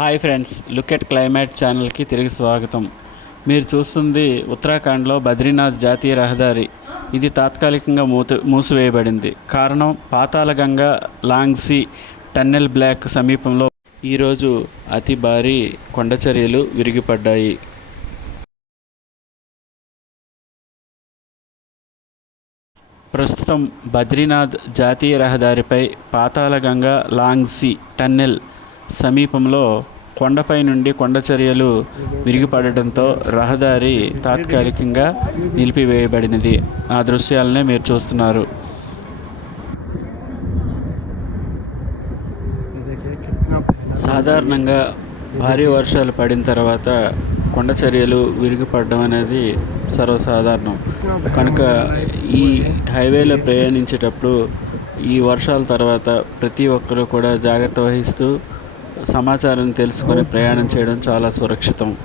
Hi friends look at climate ఛానల్కి తిరిగి స్వాగతం. మీరు చూస్తుంది ఉత్తరాఖండ్లో బద్రీనాథ్ జాతీయ రహదారి. ఇది తాత్కాలికంగా మూత మూసివేయబడింది. కారణం పాతాళగంగ లాంగ్సీ టన్నెల్ బ్లాక్ సమీపంలో ఈరోజు అతి భారీ కొండచర్యలు విరిగిపడ్డాయి. ప్రస్తుతం బద్రీనాథ్ జాతీయ రహదారిపై పాతాళగంగ లాంగ్సీ టన్నెల్ సమీపంలో కొండపై నుండి కొండ చర్యలు విరిగిపడటంతో రహదారి తాత్కాలికంగా నిలిపివేయబడినది. ఆ దృశ్యాలనే మీరు చూస్తున్నారు. సాధారణంగా భారీ వర్షాలు పడిన తర్వాత కొండ చర్యలు విరిగిపడడం అనేది సర్వసాధారణం. కనుక ఈ హైవేలో ప్రయాణించేటప్పుడు ఈ వర్షాల తర్వాత ప్రతి ఒక్కరూ కూడా జాగ్రత్త వహిస్తూ సమాచారం తెలుసుకొని ప్రయాణం చేయడం చాలా సురక్షితం.